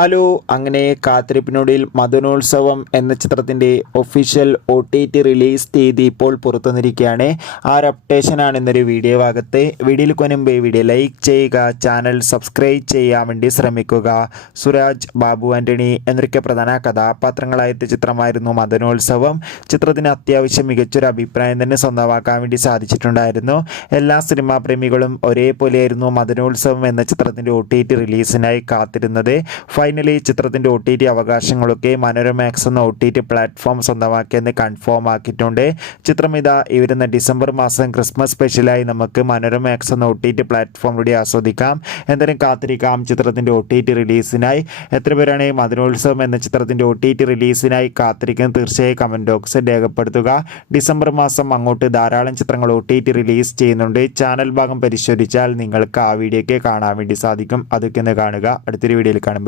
Hello, അങ്ങനെ കാത്തിരിപ്പിനൊടുവിൽ മദനോത്സവം എന്ന ചിത്രത്തിൻ്റെ ഒഫീഷ്യൽ OTT റിലീസ് തീയതി ഇപ്പോൾ പുറത്തുവന്നിരിക്കുകയാണ്. ആ ഒരു അപ്ഡേഷനാണ് ഇന്നൊരു വീഡിയോ ഭാഗത്ത്. വീഡിയോയിൽ കൊനുമ്പ് വീഡിയോ ലൈക്ക് ചെയ്യുക, ചാനൽ സബ്സ്ക്രൈബ് ചെയ്യാൻ വേണ്ടി ശ്രമിക്കുക. സുരാജ്, ബാബു ആൻ്റണി എന്നൊക്കെ പ്രധാന കഥാപാത്രങ്ങളായ ചിത്രമായിരുന്നു മദനോത്സവം. ചിത്രത്തിന് അത്യാവശ്യം മികച്ചൊരു അഭിപ്രായം തന്നെ സ്വന്തമാക്കാൻ വേണ്ടി സാധിച്ചിട്ടുണ്ടായിരുന്നു. എല്ലാ സിനിമാ പ്രേമികളും ഒരേപോലെയായിരുന്നു മദനോത്സവം എന്ന ചിത്രത്തിൻ്റെ OTT റിലീസിനായി കാത്തിരുന്നത്. ഫൈനലി ചിത്രത്തിൻ്റെ OTT അവകാശങ്ങളൊക്കെ മനോരമാക്സ് എന്ന OTT പ്ലാറ്റ്ഫോം സ്വന്തമാക്കിയെന്ന് കൺഫേം ആക്കിയിട്ടുണ്ട്. ചിത്രം ഇതാ ഈ വരുന്ന ഡിസംബർ മാസം ക്രിസ്മസ് സ്പെഷ്യലായി നമുക്ക് മനോരമാക്സ് എന്ന OTT പ്ലാറ്റ്ഫോമിലൂടെ ആസ്വദിക്കാം. എന്തായാലും കാത്തിരിക്കാം ചിത്രത്തിൻ്റെ OTT റിലീസിനായി. എത്ര പേരാണ് മദനോത്സവം എന്ന ചിത്രത്തിൻ്റെ OTT റിലീസിനായി കാത്തിരിക്കുന്നത്? തീർച്ചയായും കമൻറ്റ് ബോക്സിൽ രേഖപ്പെടുത്തുക. ഡിസംബർ മാസം അങ്ങോട്ട് ധാരാളം ചിത്രങ്ങൾ OTT റിലീസ് ചെയ്യുന്നുണ്ട്. ചാനൽ ഭാഗം പരിശോധിച്ചാൽ നിങ്ങൾക്ക് ആ വീഡിയോയ്ക്ക് കാണാൻ വേണ്ടി സാധിക്കും. അതൊക്കെ ഒന്ന് കാണുക. അടുത്തൊരു വീഡിയോയിൽ കാണുമ്പോൾ